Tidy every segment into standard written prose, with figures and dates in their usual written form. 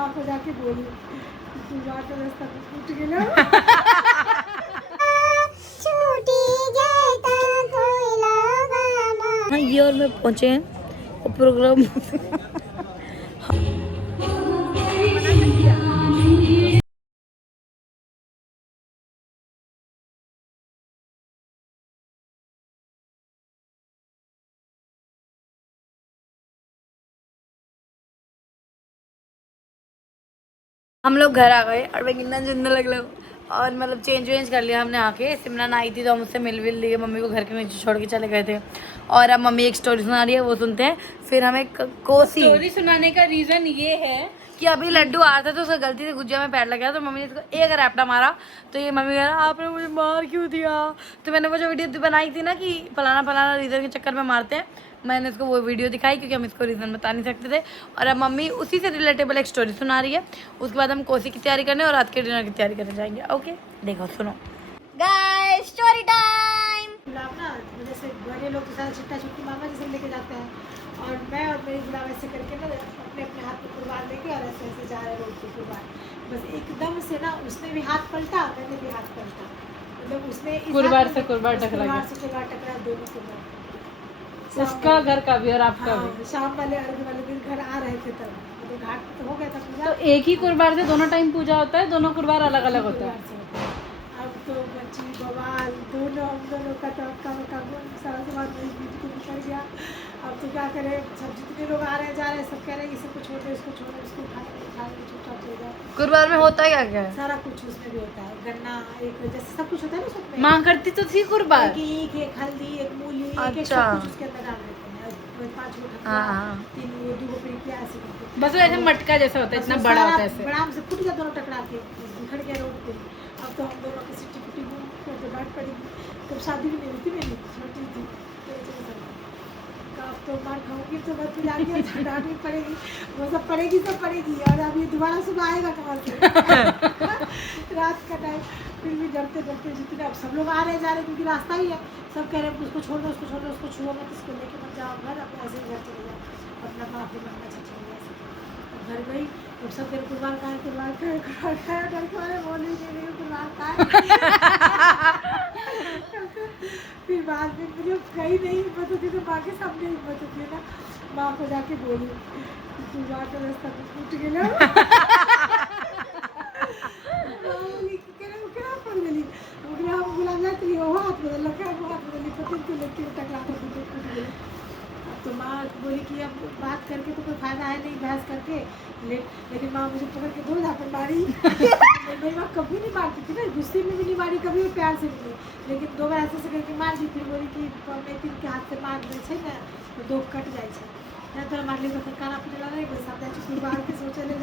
माँ को जाके बोली तू जाके रास्ता टूट गेलो ये और मैं पहुंचे हैं प्रोग्राम हम लोग घर आ गए और मैं कितना जिंदा लग रहा हूँ और मतलब चेंज कर लिया हमने आके। सिमरन आई थी तो हम उससे मिल लिए, मम्मी को घर के नीचे छोड़ के चले गए थे और अब मम्मी एक स्टोरी सुना रही है, वो सुनते हैं। फिर हमें कोसी स्टोरी सुनाने का रीजन ये है कि अभी लड्डू आ रहा था तो उसका गलती से गुजिया में पैर लग गया तो मम्मी ने इसको एक रैपटा मारा। तो ये मम्मी कह रहा आपने मुझे मार क्यों दिया। तो मैंने वो जो वीडियो बनाई थी ना कि फलाना रीज़न के चक्कर में मारते हैं, मैंने उसको वो वीडियो दिखाई क्योंकि हम इसको रीज़न बता नहीं सकते थे। और अब मम्मी उसी से रिलेटेबल एक स्टोरी सुना रही है। उसके बाद हम कोसी की तैयारी करने और रात के डिनर की तैयारी करने जाएंगे। ओके देखो सुनो गाइस स्टोरी टाइम। गुलाब ना जैसे बड़े लोग के साथ चिट्टा चुटकी मामा जैसे लेके जाते हैं और मैं और मेरी गुलाब ऐसे करके ना अपने अपने हाथ में कुर्बान लेके और ऐसे ऐसे जा रहे रोड पे कुर्बान। बस एकदम से ना उसने भी हाथ पलटा, मैंने भी हाथ पलटा, मतलब उसने कुर्बान से कुर्बान टकरा गया। दोनों कुर्बान। उसका घर का भी और आपका भी। शाम वाले अर्घ वाले दिन घर आ रहे थे तब मतलब घाट तो हो गया था पूजा। तो एक ही कुर्बान से दोनों टाइम पूजा होता है, दोनों कुर्बान अलग अलग होता है। अब तो बच्ची बवाल दोनों हम दोनों का तो अक्का सारा सामान मेरी बीच को निकल गया। अब तो क्या करें, सब जितने लोग आ रहे हैं जा रहे हैं सब कह रहे हैं इसको छोड़ दो इसको छोड़ दो इसको उठाने चुपचाप हो जाए। कुर्बान में होता क्या क्या है? सारा कुछ उसमें भी होता है, गन्ना एक जैसे सब कुछ होता है ना उसमें। माँ करती तो थी कुर्बान। एक हल्दी एक मूली एक अच्छा। सब कुछ उसके अंदर डाल देते हैं। 5 3 2 प्याज बस वो ऐसे मटका जैसा होता है, इतना बड़ा होता है ऐसे। बड़ा से फूट गया दोनों टकरा के बिखर गया रोड पे। अब तो हम दोनों की सिटी फुटी करके बैठ पड़ेगी। तब शादी भी नहीं हुई थी मेरी, छोटी थी। अब तो मार खाऊंगी तो घर पे जाके डांटनी पड़ेगी, वो सब पड़ेगी और अब ये दोबारा सुबह आएगा कहाँ से रात का टाइम। फिर भी डरते जितने अब सब लोग आ रहे जा रहे क्योंकि रास्ता ही है, सब कह रहे हैं उसको छोड़ दो उसको छुओ मत, इसको लेके मत जाओ घर, अपने ऐसे ही घर चले जाओ अपना माफी मांगना चले गया। घर गई तो सब दिन कुर्बान खाए डर के मारे बोल ही नहीं रही कुर्बान खाए। फिर बाद में मुझे कहीं नहीं हिम्मत होती तो माँ के सामने हिम्मत होती है ना, माँ को जाके बोली तू जाके रास्ता टूट गेलो तो माँ बोली कि अब बात करके तो कोई फायदा है नहीं, बहस करके लेकिन माँ मुझे पकड़ के 2 झापड़ मारी। मेरी माँ कभी नहीं मारती थी ना, गुस्से में भी नहीं मारी कभी, प्यार से भी नहीं, लेकिन 2 बार ऐसे करके मार दी। फिर बोली कि तीन के हाथ से मार दे ना तो 2 कट जाए तो मार ली तो काना पिटला नहीं बस आप कुर्बान के सोचे ले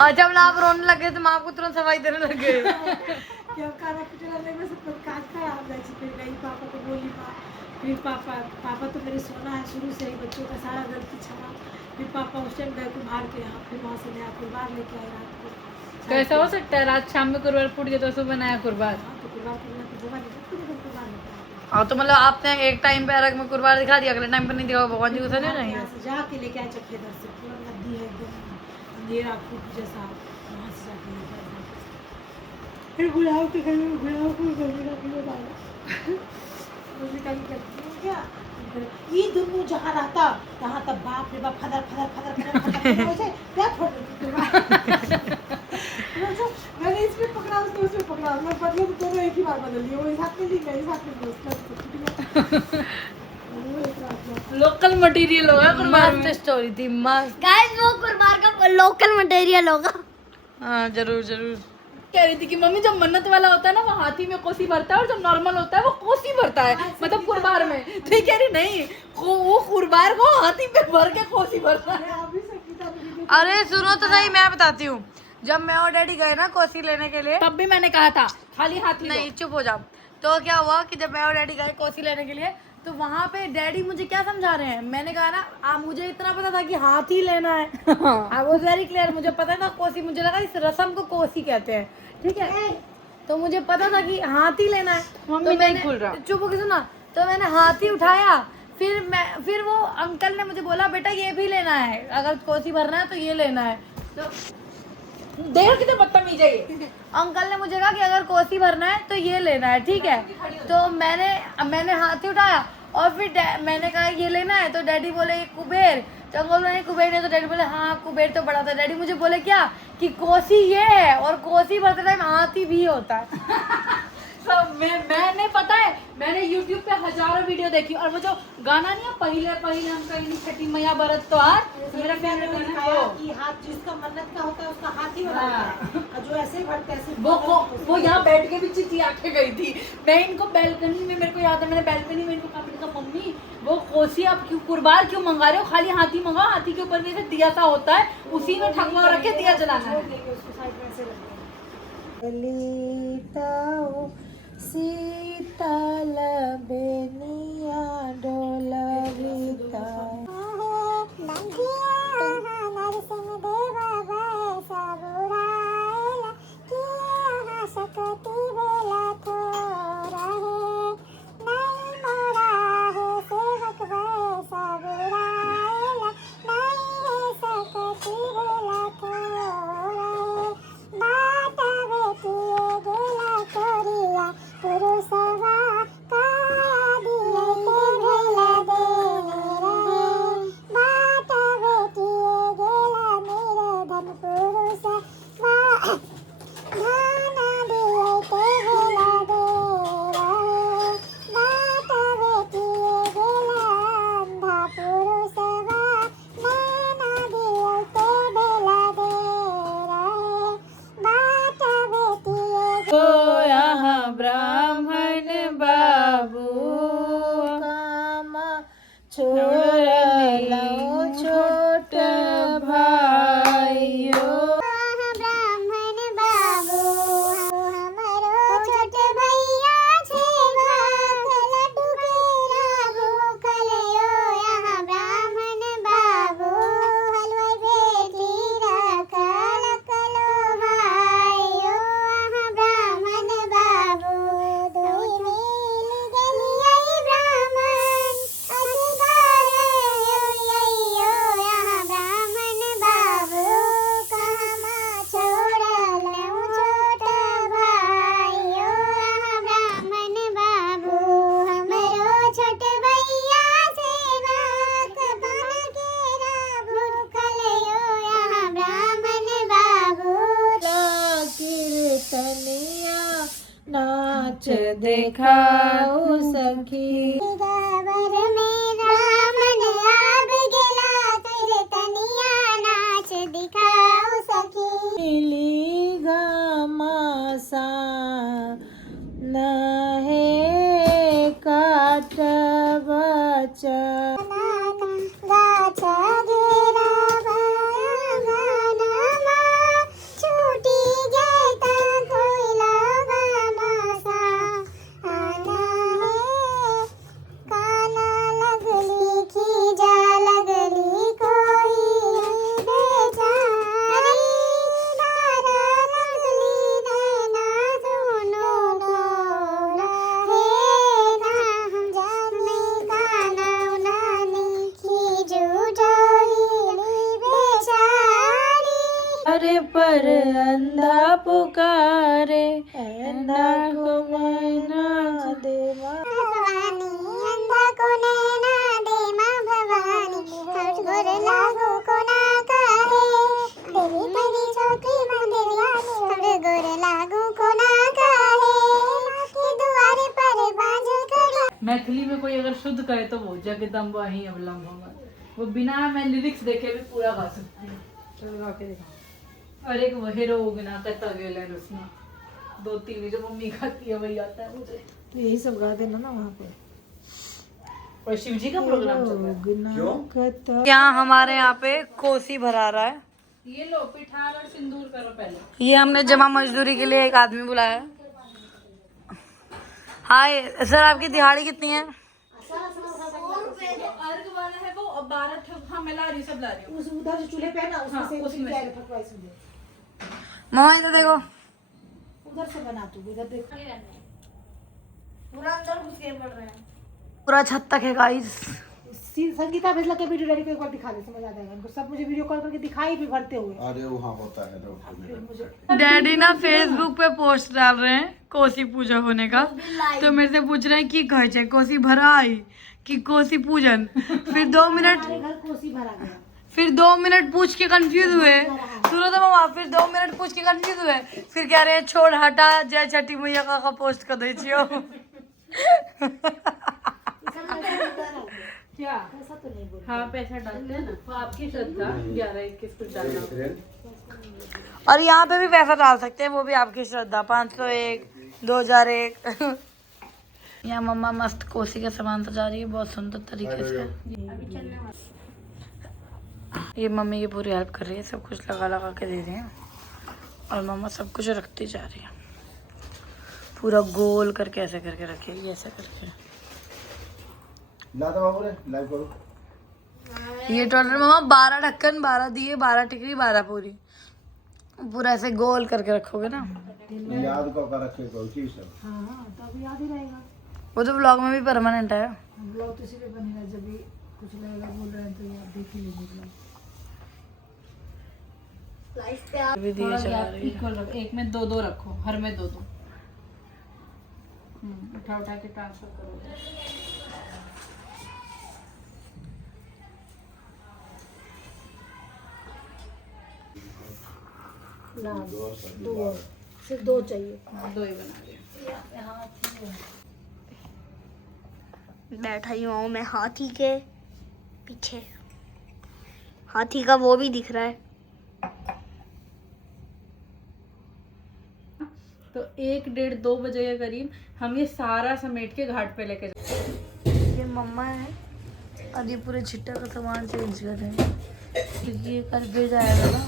और जब ना आप रोने लगे तो माँ को तुरंत सफाई देने लगे कि अब खाना पिटला नहीं बस काट कर आप जाए। फिर गई पापा को बोली माँ, फिर पापा तो मेरे सोना है शुरू से ही, बच्चों का सारा गलती क्षमा। फिर पापा उस टाइम गए कुम्हार के यहाँ, फिर वहाँ से नया कुर्बान लेके आए रात को। तो ऐसा हो सकता है रात शाम में कुर्बान फूट गया तो सुबह नया कुर्बान। तो कुर्बान करना तो होगा नहीं, कुर्बान होता है। हाँ तो मतलब आपने एक टाइम पे अलग में कुर्बान दिखा दिया, अगले टाइम पे नहीं दिखा, भगवान जी को नहीं रहेंगे। यहाँ से जाके लेके आए चक्केदार से, पूरा नदी है एकदम अंधेरा खूब जैसा, वहाँ से जाके लेके आए। फिर गुलाब के घर में गुलाब को क्या ये दोनों जहाँ रहता तहाँ तब बाप रे बाप फदर क्या छोड़ मैंने इसमें पकड़ा उसने उसमें पकड़ा, मैं बदले तो दोनों एक ही बार बदल लिए, वो इस हाथ में ली मैं इस हाथ में लोकल मटेरियल होगा कुर्बान मस्त स्टोरी थी मस्त। गाइस वो कुर्बान का लोकल मटेरियल होगा। हाँ जरूर कह रही थी कि मम्मी जब मन्नत वाला होता है ना वो हाथी में कोसी भरता है और जब नॉर्मल होता है वो कोसी भरता है, मतलब कुर्बान में। तो कह रही नहीं वो कुर्बान को हाथी पे भर के कोसी भरता है। अरे सुनो तो सही, मैं बताती हूँ। जब मैं और डैडी गए ना कोसी लेने के लिए, तब भी मैंने कहा था खाली हाथी नहीं चुप हो जाओ। तो क्या हुआ कि जब मैं और डैडी गए कोसी लेने के लिए तो वहाँ पे डैडी मुझे क्या समझा रहे हैं, मैंने कहा ना मुझे इतना पता था कि हाथी लेना है। आई वाज वेरी क्लियर, मुझे पता था कोसी, मुझे लगा इस रस्म को कोसी कहते हैं, ठीक है। तो मुझे पता था कि हाथी लेना है। तो मैंने चुप होकर सुना, तो मैंने हाथी उठाया। फिर वो अंकल ने मुझे बोला बेटा ये भी लेना है, अगर कोसी भरना है तो ये लेना है। देख कितने बदतमीज है ये। अंकल ने मुझे कहा कि अगर कोसी भरना है तो ये लेना है, ठीक है। तो मैंने हाथ ही उठाया और फिर मैंने कहा ये लेना है, तो डैडी बोले कुबेर, तो अंकल बोले कुबेर नहीं, तो डैडी बोले हाँ कुबेर तो बड़ा था। डैडी मुझे बोले क्या कि कोसी ये है, और कोसी भरते टाइम हाथी भी होता है। सब मैंने पता है, मैंने YouTube पे हजारों वीडियो देखी, और वो जो गाना नहीं है पहले पहले हम कहीं छठी मैया बरत त्योहार, मेरा फेवरेट गाना है वो। कि हाथ जिसका मन्नत का होता है उसका हाथ ही बनाता है, और जो ऐसे ही भरते हैं सिर्फ वो यहाँ बैठ के भी चिचिया के गई थी। मैं इनको बैल्कनी में, मेरे को याद है मैंने बैल्कनी में इनको कहा, मैंने कहा मम्मी वो कोसी आप क्यों कुर्बान क्यों मंगा रहे हो, खाली हाथी मंगाओ, हाथी के ऊपर भी ऐसे दिया सा होता है, उसी में ठगवा रख के दिया जलाना है। उसको साइड में ऐसे रख देंगे। शीतल बेनिया डोलविता नाच देखाऊ सखी गामासा नहे काट बचा पर अंधा पुकारे अंधा को मैना दे भवानी, अंधा को नैना दे माँ भवानी, हर गुर लागू को ना कहे देवी तेरी चौकी मंदिरिया, हर गुर लागू को ना कहे के द्वारे पर बाजल करे। मैथिली में कोई अगर शुद्ध करे तो वो जगदम्बा ही अवलंबन, वो बिना मैं लिरिक्स देखे भी पूरा गा सकती हूँ। चलो गा के देखा। और एक वो हीरो बिना कहता गेला रसना, 2-3 जो मम्मी खाती है वही आता है मुझे। तो यही सब गा देना ना वहाँ पे। और शिव जी का प्रोग्राम चल रहा है। यहाँ हमारे यहाँ पे कोसी भरा रहा है। ये लो पिठार और सिंदूर करो पहले। ये हमने जमा मजदूरी के लिए एक आदमी बुलाया है। हाय सर, आपकी दिहाड़ी कितनी है? अर्घ वाला है वो 12। हाँ मैं ला रही हूँ, सब ला रही हूँ। उस उधर जो चूल्हे पे है ना उसमें से उसी में क्या है, फटवाई से दे। मम्मा इधर देखो, उधर से बना तू, इधर देख। पूरा छत तक है गाइस। संगीता भेजला के वीडियो डैडी को एक बार दिखा दे, समझ आ जाएगा उनको। सब मुझे वीडियो कॉल करके दिखाई भी भरते हुए। अरे वहाँ होता है ना। डैडी ना फेसबुक पे पोस्ट डाल रहे हैं कोसी पूजा होने का, तो मेरे से पूछ रहे हैं कि कहे छे कोसी भराई कि कोसी पूजन। फिर 2 मिनट घर कोसी भरा गया। फिर 2 मिनट पूछ के कंफ्यूज हुए, सुनो तो मामा, फिर 2 मिनट पूछ के कंफ्यूज हुए, फिर कह रहे हैं छोड़ हटा, जय छठी मैया का पोस्ट कर दे छियो। क्या ऐसा तो नहीं बोल। हाँ पैसा डालते हैं ना, वो आपकी श्रद्धा। 11-21 कुछ डालना। और यहाँ पे भी पैसा डाल सकते हैं, वो भी आपकी श्रद्धा। 501, 2001। यहाँ मम्मा मस्त कोसी का सामान सजा रही है बहुत सुंदर तरीके से। ये मम्मी की पूरी हेल्प कर रही है, सब कुछ लगा लगा के दे रही है, और मम्मा सब कुछ रखती जा रही है। पूरा गोल करके ऐसे करके रखेगी, ऐसे करके। ला तो बाबू रे, लाइव करो। ये टोटल मम्मा 12 ढक्कन, 12 दिए, 12 टिकरी, 12 पूरी, पूरा ऐसे गोल करके रखोगे ना। याद को कर रखे को चीज सब। हाँ तो अभी याद ही रहेगा। वो तो ब्लॉग में भी परमानेंट है। ब्लॉग तो इसीलिए बनेगा, जब भी कुछ लगेगा बोल रहे हैं तो यार देख ही लेंगे ब्लॉग। लाइफ पे आप भी दिए थोड़ा चला गैप रही है। इक्वल रखो, एक में 2-2 रखो, हर में 2-2। उठा उठा के ट्रांसफर करो। ना दो, सिर्फ 2 चाहिए। 2 ही बना दिया। बैठा ही हूँ मैं हाथी के पीछे। हाथी का वो भी दिख रहा है। तो 1-1:30-2 बजे के करीब हम ये सारा समेट के घाट पे लेके जाएंगे। ये मम्मा है और ये पूरे छिट्टा का सामान चेंज कर रहे हैं, क्योंकि ये कल भेज आएगा ना,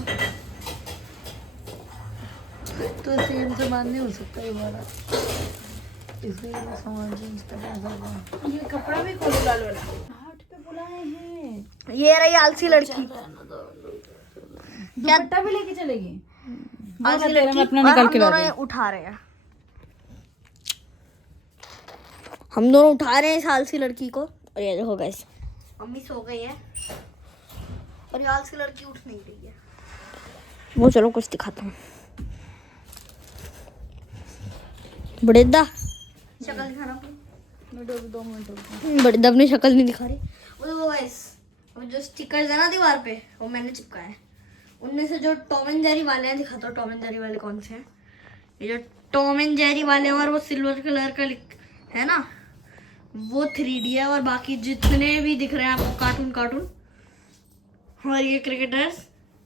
तो सेम सामान नहीं हो सकता ये वाला, इसलिए ये सामान चेंज कर रहा है। ये कपड़ा भी खोलो लाल वाला। घाट पे बुलाए हैं। ये रही आलसी लड़की। दुपट्टा भी लेके चलेगी। आलसी तेरा लड़की मैं अपना और निकाल हम के ला दोनों दूँ। ये उठा रहे हैं। हम दोनों उठा रहे हैं इस आलसी लड़की को। और ये देखो गाइस, मम्मी सो गई है और ये आलसी लड़की उठ नहीं रही है। वो चलो कुछ दिखाता हूँ। बड़ेदा शक्ल दिखाना अपनी। 2 मिनट बड़ेदा अपनी शक्ल नहीं दिखा रही। वो देखो गाइस, वो जो स्टिकर्स है ना दीवार पे, वो मैंने चिपकाए हैं। उनमें से जो टॉम एंड जेरी वाले हैं, दिखाता हूँ टॉम एंड जेरी वाले कौन से हैं। ये जो टॉम एंड जेरी वाले हैं और वो सिल्वर कलर का है ना, वो 3D है, और बाकी जितने भी दिख रहे हैं आपको कार्टून कार्टून और ये क्रिकेटर्स,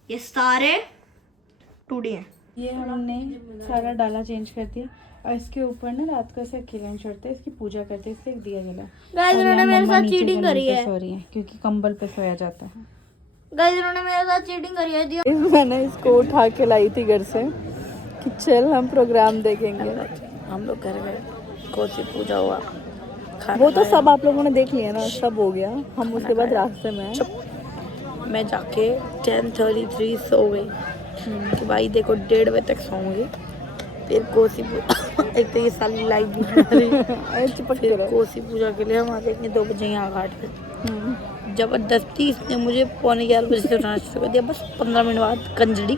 ये सारे 2D हैं। ये हमने सारा डाला चेंज कर दिया, और इसके ऊपर ना रात को ऐसे अकेले चढ़ते हैं, इसकी पूजा करते हैं, इससे एक दिया जला। गाइस इन्होंने मेरे साथ चीटिंग करी है। सो रही है क्योंकि कंबल पे सोया जाता है। गाइस इन्होंने मेरे साथ चीटिंग करी है। दिया मैंने इसको उठा के लाई थी घर से कि चल हम प्रोग्राम देखेंगे। हम लोग घर गए, कोसी पूजा हुआ, वो तो सब आप लोगों ने देख लिया ना, सब हो गया। हम उसके बाद रास्ते में हैं। मैं जाके 10:33 सो गई कि भाई देखो 1:30 बजे तक सोऊंगी, फिर कोसी एक तो ये साली लाइव भी बना रही, फिर कोसी पूजा के लिए हम आ जाएंगे 2 बजे यहाँ घाट पे। जबरदस्ती इसने मुझे 11:45 बजे से उठाना शुरू कर दिया, बस 15 मिनट बाद कंजड़ी,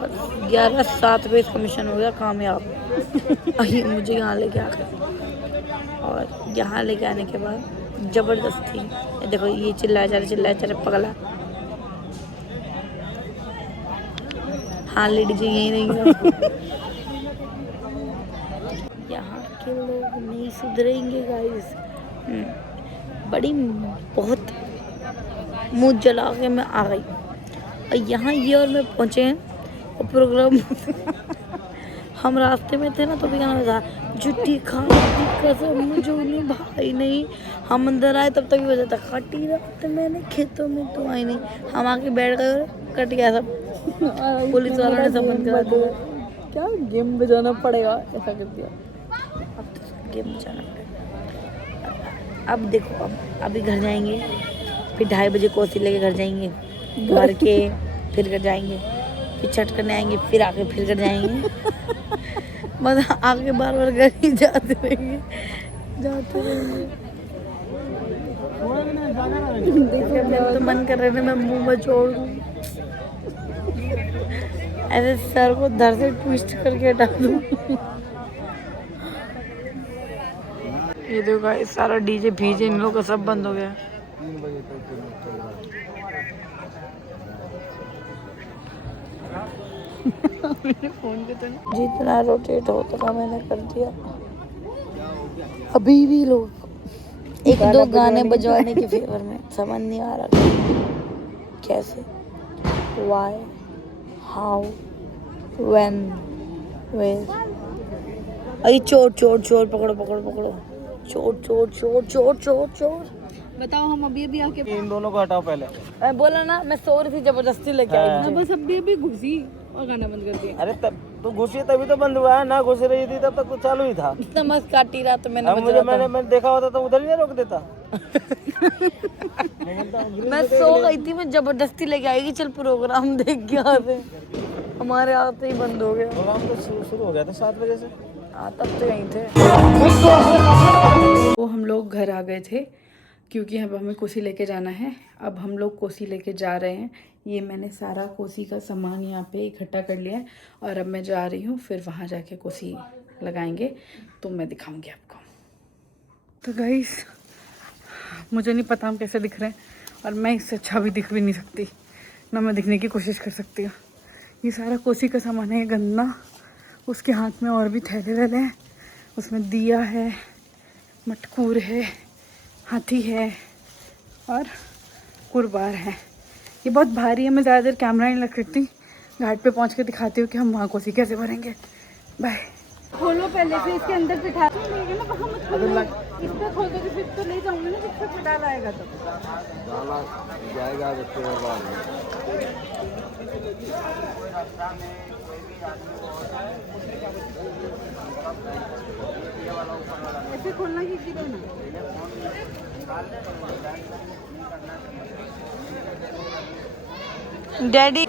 और 11:07 पे इसका मिशन हो गया कामयाब। अभी मुझे यहाँ लेके आ गए, और यहाँ लेके आने के बाद जबरदस्ती, ये देखो ये चिल्लाया जा रहा पगला। हाँ लेडी जी यही नहीं यहाँ के लोग नहीं सुधरेंगे गाइस। बड़ी बहुत मुँह जला के मैं आ गई, और यहाँ ये और मैं पहुँचे हैं और प्रोग्राम हम रास्ते में थे ना, तो भी कहना था जुट्टी खाने की कसम मुझे भाई नहीं। हम अंदर आए तब तक भी वजह था खटी रात मैंने खेतों में तो आई नहीं। हम आके बैठ गए और कट गया सब, पुलिस वालों ने सब बंद करा दिया। क्या गेम बजाना पड़ेगा, ऐसा कर दिया। अब तो गेम बजाना पड़ेगा। अब देखो, अब अभी घर जाएंगे, फिर 2:30 बजे कोसी लेके घर जाएंगे, घर के फिर घर जाएंगे, फिर छठ करने आएंगे, फिर आके फिर घर जाएंगे। मतलब आगे बार बार घर ही जाते रहेंगे। तो मन कर रहा है मैं मुंह में छोड़ दूं, ऐसे सर को धर से ट्विस्ट करके हटा दूं। ये देखो गाइस, सारा डीजे भीजे, इन लोगों का सब बंद हो गया। फोन पे तो जितना रोटेट होता था मैंने कर दिया। अभी भी लोग एक दो गाने बजवाने के फेवर में, समझ नहीं आ रहा कैसे, वाई, हाउ, व्हेन, वेयर। अरे चोर चोर चोर, पकड़ो पकड़ो पकड़ो, चोर चोर चोर चोर चोर चोर। बताओ, हम अभी अभी आके इन दोनों को हटाओ पहले। मैं बोला ना, मैं सो रही थी, जबरदस्ती लेके आई थी। बस अभी अभी घुसी और गाना बंद कर दिया। अरे तब तो घुसी तभी तो बंद हुआ है ना, घुस रही थी तब तक तो चालू ही था। इतना मस्त काटी रहा तो मैंने अब मुझे मैंने देखा होता तो उधर ही नहीं रोक देता। मैं सो गई थी, मैं जबरदस्ती लेके आई कि चल प्रोग्राम देख के आते, हमारे आते ही बंद हो गया। प्रोग्राम तो शुरू हो गया था 7 बजे से। तब तो यहीं थे। वो हम लोग घर आ गए थे क्योंकि अब हमें कोसी लेके जाना है। अब हम लोग कोसी लेके जा रहे हैं। ये मैंने सारा कोसी का सामान यहाँ पे इकट्ठा कर लिया है और अब मैं जा रही हूँ, फिर वहाँ जाके कोसी लगाएंगे तो मैं दिखाऊंगी आपको। तो गाइस, मुझे नहीं पता हम कैसे दिख रहे हैं और मैं इससे अच्छा भी दिख भी नहीं सकती, ना मैं दिखने की कोशिश कर सकती हूँ। ये सारा कोसी का सामान है, गन्ना, उसके हाथ में और भी थैले वैले हैं, उसमें दिया है, मटकूर है, हाथी है और कुरबार है। ये बहुत भारी है, मैं ज़्यादा देर कैमरा नहीं लग सकती, घाट पे पहुंच के दिखाती हूँ कि हम वहाँ कोसी कैसे भरेंगे। बाय। खोलो पहले से, इसके अंदर बिठा ना, वहाँ मत खोलो, इस पर खोल दो फिर तो ले जाऊँगी ना, जिस पर डाल आएगा तो जाएगा ऐसे खोलना कि किधर ना। डैडी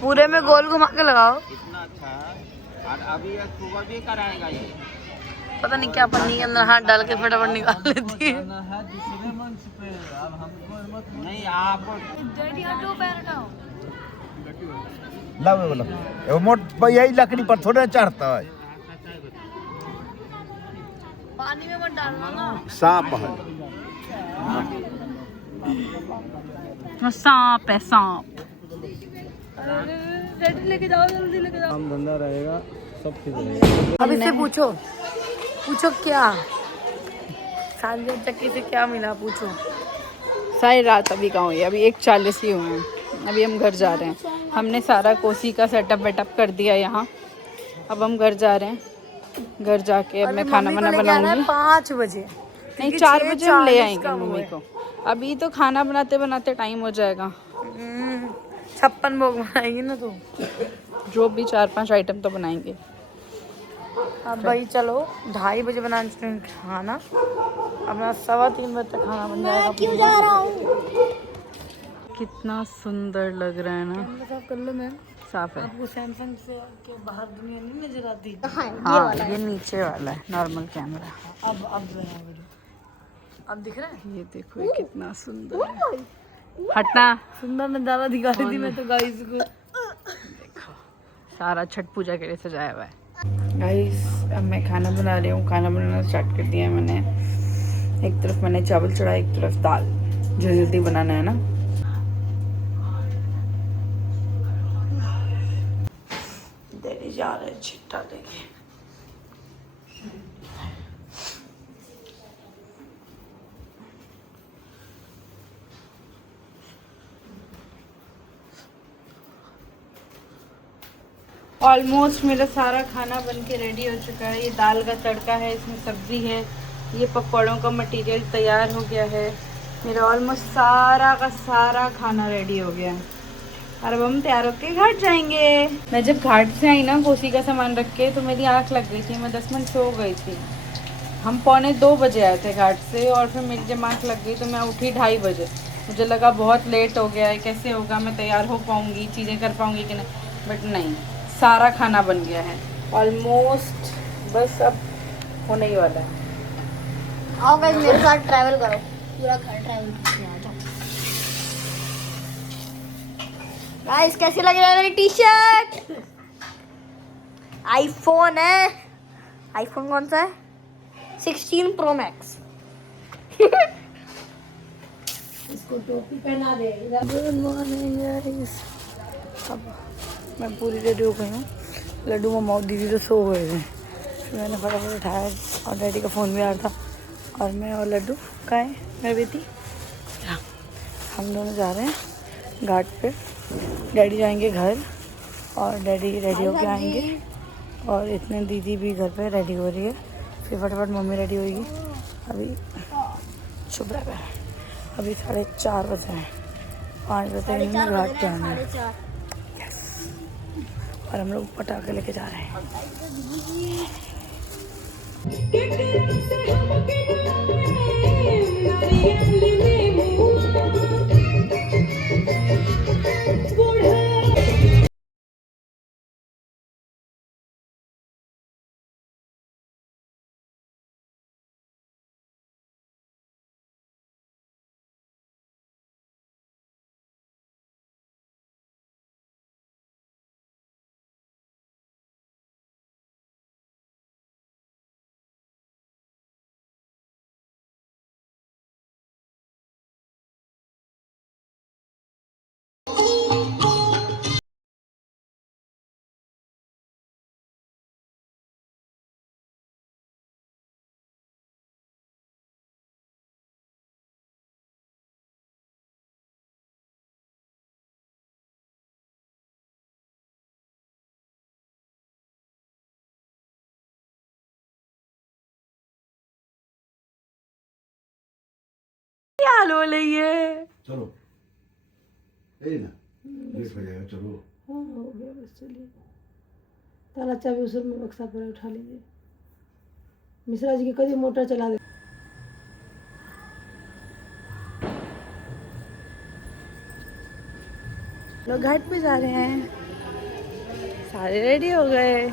पूरे में गोल घुमा के लगाओ। इतना अच्छा है और अभी सुबह भी कराएगा ये। पता नहीं क्या पन्नी के अंदर हाथ डाल के फटाफट निकाल लेती है। नहीं आप लाओ बोलो मोट यही लकड़ी पर थोड़ा चढ़ता है, पानी में मत डालना ना। सांप है। सांप है, सांप। लेके जाओ, जल्दी लेके जाओ। काम धंधा रहेगा, सब ठीक रहेगा। अब इससे पूछो, पूछो क्या साले चक्की से क्या मिला, पूछो। सारी रात अभी कहाँ हुई, अभी 1:40 ही हुए हैं। अभी हम घर जा रहे हैं। हमने सारा कोसी का सेटअप वेटअप कर दिया यहाँ। अब हम घर जा रहे हैं। घर जाके अब मैं खाना वाना बनाऊंगी। 5 बजे नहीं, 4 बजे हम ले आएंगे मम्मी को। अभी तो खाना बनाते बनाते टाइम हो जाएगा। 56 भोग बनाएंगी ना तो, जो भी 4-5 आइटम तो बनाएंगे। अब भाई चलो 2:30 बजे बनाना खाना, अपना 3:15 बजे तक खाना बन जाएगा। क्यों जा रहा हूँ? कितना सुंदर लग रहा है ना। साफ कर लो मैम। साफ है। आपको सैमसंग से के बाहर दुनिया नहीं नजर आती? हाँ, ये नीचे वाला है नॉर्मल कैमरा। अब जो है वीडियो, अब दिख रहा है। ये देखो, ये कितना सुंदर है। हटना। सुंदर नजारा दिखा रही थी मैं तो गाइस को। देखो, सारा छठ पूजा के लिए सजाया हुआ है। गाइस, अब मैं खाना बना रही हूँ। खाना बनाना स्टार्ट कर दिया है मैंने। एक तरफ मैंने चावल चढ़ा, एक तरफ दाल, जो जल्दी बनाना है ना। डैडी जा रहे हैं छिट्टा लेके। ऑलमोस्ट मेरा सारा खाना बन के रेडी हो चुका है। ये दाल का तड़का है, इसमें सब्जी है, ये पकौड़ों का मटेरियल तैयार हो गया है। मेरा ऑलमोस्ट सारा का सारा खाना रेडी हो गया है और अब हम तैयार होके घाट जाएंगे। मैं जब घाट से आई ना कोसी का सामान रख के तो मेरी आँख लग गई थी, मैं 10 मिनट सो गई थी। हम 1:45 बजे आए थे घाट से और फिर मेरी जब आँख लग गई तो मैं उठी 2:30 बजे। मुझे लगा बहुत लेट हो गया है, कैसे होगा, मैं तैयार हो पाऊँगी, चीज़ें कर पाऊँगी कि नहीं, बट नहीं, सारा खाना बन गया है ऑलमोस्ट, बस अब होने ही वाला है। आओ गाइस मेरे साथ ट्रैवल करो, पूरा घर ट्रैवल करके आ जाओ। गाइस कैसी लग रही है मेरी टी शर्ट? आईफोन है, आईफोन कौन सा है? 16 प्रो मैक्स। इसको टोपी पहना दे। गुड मॉर्निंग गाइस, अब मैं पूरी रेडी हो गई हूँ। लड्डू मम्मा और दीदी तो सो गए थे, फिर मैंने फटाफट उठाया और डैडी का फ़ोन भी आ रहा था और मैं और लड्डू कहाँ है मेरी बेटी, हम दोनों जा रहे हैं घाट पे। डैडी जाएंगे घर और डैडी रेडी होके आएंगे और इतने दीदी भी घर पे रेडी हो रही है, फिर फटाफट मम्मी रेडी होगी। अभी चुप रहा, अभी 4:30 बजे हैं, 5 बजे तक घाट पे आना है। यस, और हम लोग पटाखे लेके जा रहे हैं। क्या हाल हो रही है? चलो यही ना, लेट हो जाएगा, चलो। हाँ हो गया बस, चलिए। ताला चाबी उस में बक्सा पर उठा लीजिए। मिश्रा जी की कभी मोटर चला दे। लोग घाट पे जा रहे हैं, सारे रेडी हो गए।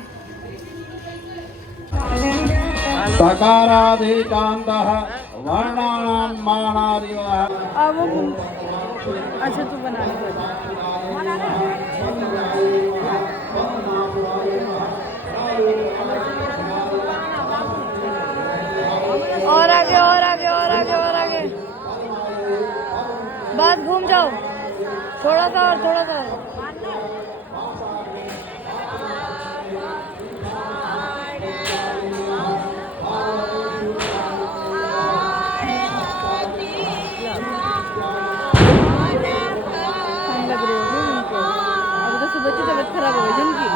सकाराधिकान्तः वर्णानां मानादिवः। अब अच्छा तू बनाने को और आगे और आगे और आगे और आगे, बस घूम जाओ, थोड़ा सा और थोड़ा सा और। लग रही होगी उनको, अभी तो सुबह की तबीयत खराब हो गई जिनकी।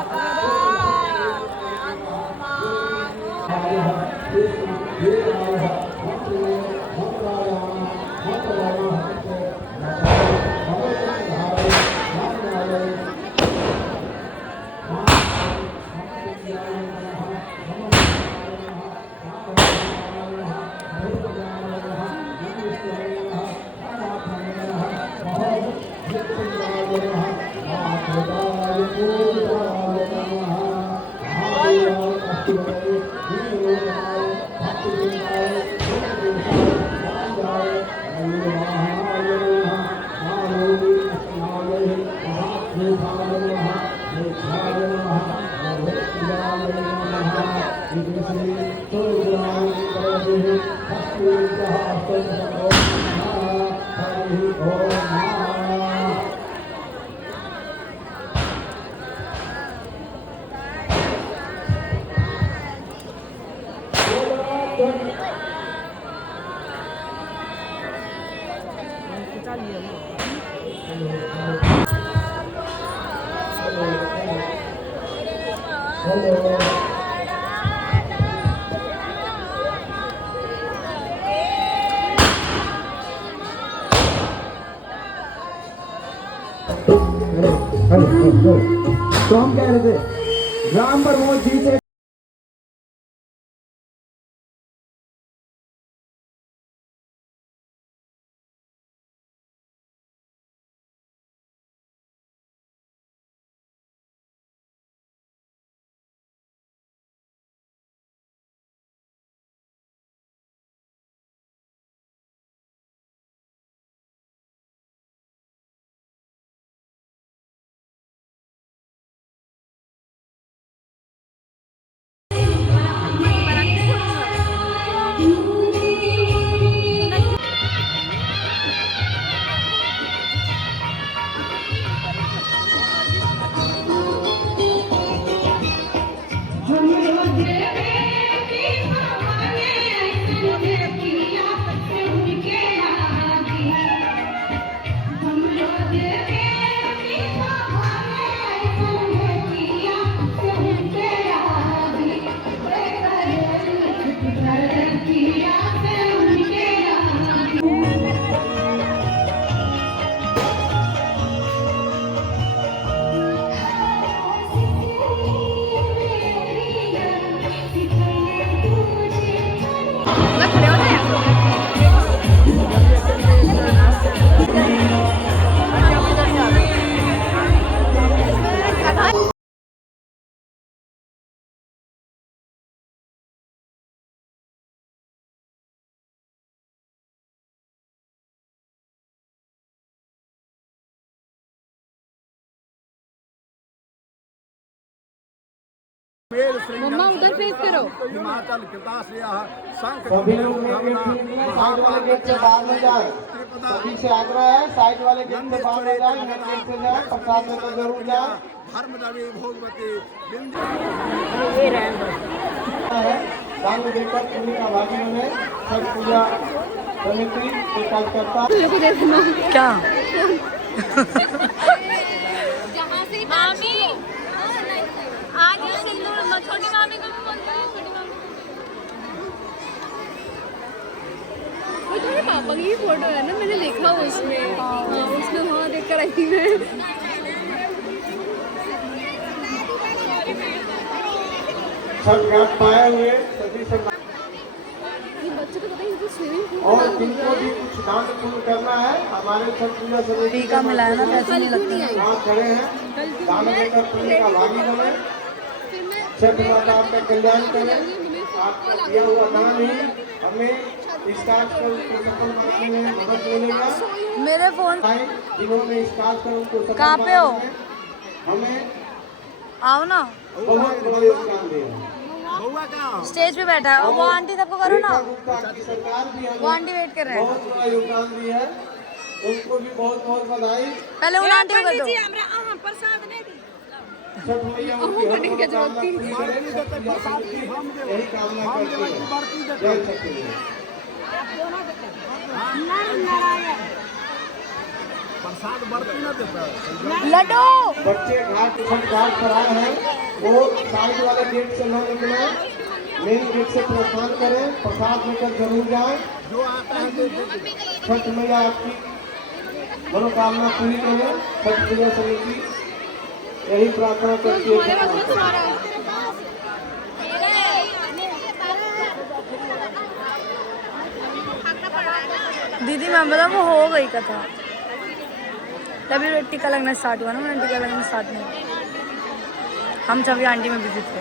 तो हम कह रहे थे राम प्रमोद जी से मम्मा उधर फेस करो। हिमाचल कृतास संख सभी लोग साइड वाले गेट से बाहर में जाए। सभी से आग्रह है साइड वाले गेट से बाहर में जाए, मेन गेट से जाए, प्रसाद में तो जरूर जाए। धर्म रवि भोगवती दान देकर पुण्य का भागी बने। छठ पूजा समिति के कार्यकर्ता क्या मामी आज ये सिंदूर छोटी मामी को भी बोलते हैं छोटी मामी वो तुम्हारे पापा की फोटो है ना, मैंने देखा वो उसमें। हाँ उसने वहाँ देख कर आई थी मैं। छठ घाट पाए हुए सभी से ये बच्चे तो पता है स्विमिंग पूल और जिनको भी कुछ दान पुण्य करना है हमारे छठ पूजा समिति टीका मिलाया ना पैसे नहीं लगते हैं। यहाँ खड़े हैं, दान देकर पुण्य का भागी बने। छठ माता आपका कल्याण करे। आपका दिया हुआ दान ही हमें इस कार्यक्रम को सफल बनाने में मदद मिलेगा। मेरे फोन जिन्होंने इस कार्यक्रम को सफल कहाँ पे हो? बनाने में हमें आओ ना, बहुत बड़ा योगदान दिया। स्टेज पे बैठा है। वो आंटी सबको करो ना, की सरकार भी वो आंटी वेट कर रहे हैं। बहुत बड़ा योगदान दिया है, उनको भी बहुत बहुत बधाई। पहले उन आंटी को कर दो। छठ मैया उनकी हर मनोकामना पूरी करे। यही कामना करते हैं। जय छठ मैया। प्रसाद बर्ती न देता लड्डू बच्चे छठ घाट पर आए हैं, वो साइड वाले गेट से न निकले, मेन गेट से प्रस्थान करें, प्रसाद लेकर जरूर जाए। जो आता है छठ मैया आपकी मनोकामना पूरी करे। छठ पूजा समिति यही प्रार्थना करती है। दीदी मैं बोला वो हो गई कथा, तभी टीका लगना स्टार्ट हुआ ना। मैंने टीका लगना स्टार्ट नहीं, हम सभी आंटी में बिजी थे।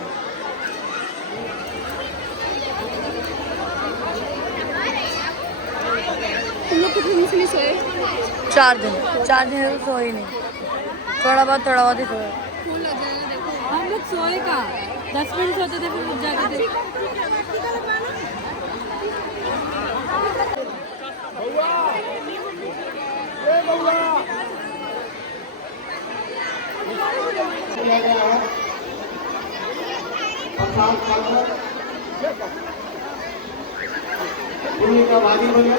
तुम लोग कितने दिन से नहीं सोए? 4 दिन तो सोए ही नहीं, थोड़ा बहुत ही सोए। फोन लग जाएगा देखो। हम लोग सोए का 10 मिनट सोते थे फिर उठ जाते थे। किया गया है प्रसाद खाकर पुण्य का भागी बने।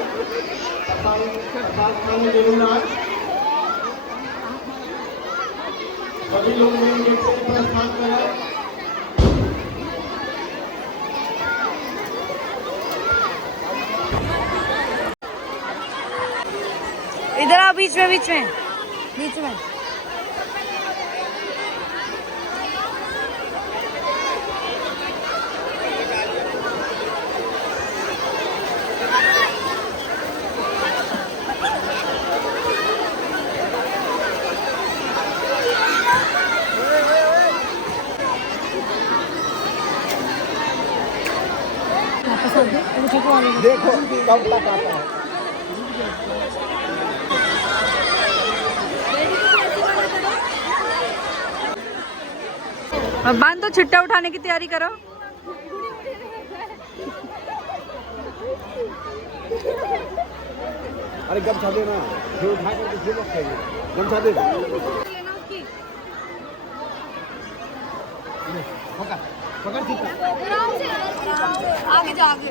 प्रसाद खाने जरूर आए। सभी लोग मेन गेट से प्रस्थान करें। इधर आओ, बीच में देखो कब तक आता है। अब बांध तो छिट्टा उठाने की तैयारी करो। अरे गमछा देना, फिर उठा करके फिर लोग खाएंगे। गमछा दे दो। पकड़ पकड़ ठीक है। आगे जा आगे।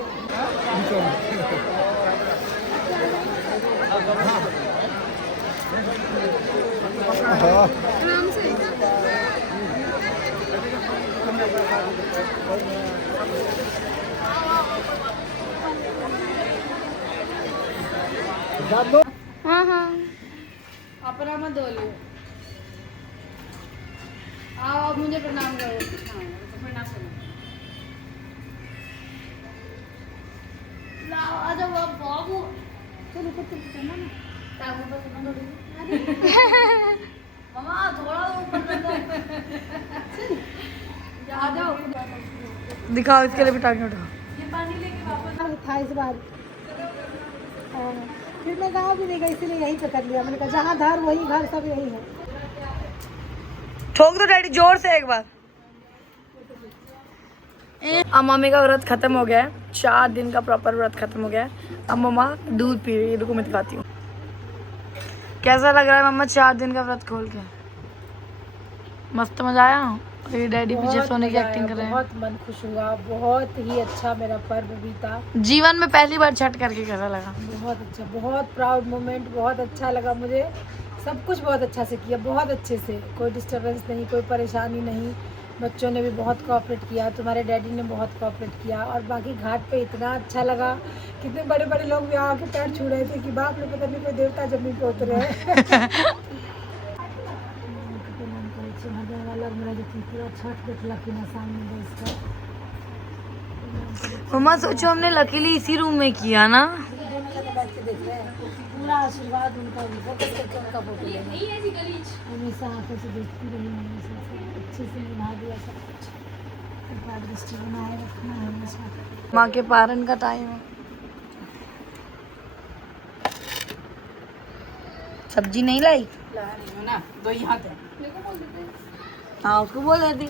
हाँ। हाँ हाँ अपना मत धो लियो। आओ अब मुझे प्रणाम करो। हाँ, प्रणाम करो। लाओ आ जाओ अब बाबू। चलो ऊपर चल करना ना। ताऊ ऊपर करना थोड़ी। मामा थोड़ा ऊपर कर दो। आ जाओ। दिखाओ इसके लिए भी टांगे उठाओ। ये पानी लेके वापस था इस बार। हाँ, फिर मैं गाँव भी नहीं गई इसलिए यहीं पे कर लिया। मैंने कहा जहाँ घर वही घर, सब यही है। ठोक दो डैडी जोर से एक बार। अब मम्मी का व्रत खत्म हो गया है। 4 दिन का प्रॉपर व्रत खत्म हो गया है। अब मम्मा दूध पी रही है। रुको मैं दिखाती हूँ कैसा लग रहा है मम्मा 4 दिन का व्रत खोल के। मस्त मजा आया। ये डैडी पीछे सोने की एक्टिंग कर रहे हैं। बहुत मन खुश हुआ, बहुत ही अच्छा मेरा पर्व बीता। जीवन में पहली बार छठ करके कैसा लगा? बहुत अच्छा, बहुत प्राउड मोमेंट, बहुत अच्छा लगा मुझे। सब कुछ बहुत अच्छा से किया, बहुत अच्छे से, कोई डिस्टर्बेंस नहीं, कोई परेशानी नहीं। बच्चों ने भी बहुत कोऑपरेट किया, तुम्हारे डैडी ने बहुत कोऑपरेट किया। और बाकी घाट पे इतना अच्छा लगा, कितने बड़े बड़े लोग भी आके पैर छू रहे थे कि बाप रे पता नहीं कोई देवता जमीन पे उतरे हैं। पूरा छठ देखला कि ना सामने बैठ कर। मम्मा सोचो हमने लकीली इसी रूम में किया ना। बैठ के देख रहे हैं, पूरा आशीर्वाद उनका, फोकस करके उनका फोटो लेना। हमेशा आंखों से देखती रही, हमेशा से अच्छे से निभा दिया सब कुछ। कृपा दृष्टि बनाए रखना हमेशा। माँ के पारण का टाइम है। सब्जी नहीं लाई ना दो यहाँ तक। हाँ उसको बोल देती।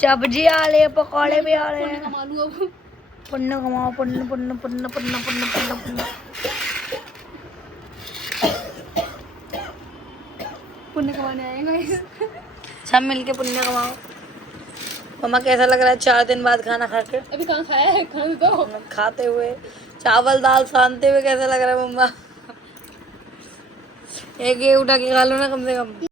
सब्जी आ रही है, पकौड़े भी आ रहे हैं। पुण्य कमाओ, पुण्य पुण्य पुण्य पुण्य पुण्य पुण्य पुण्य पुण्य कमाने आएगा। सब मिलके पुण्य कमाओ। मम्मा कैसा लग रहा है 4 दिन बाद खाना खा के? अभी कहाँ खाया है, खाने दो। खाते हुए चावल दाल सानते हुए कैसा लग रहा है मम्मा? एक ये उठा के खा लो ना कम से कम।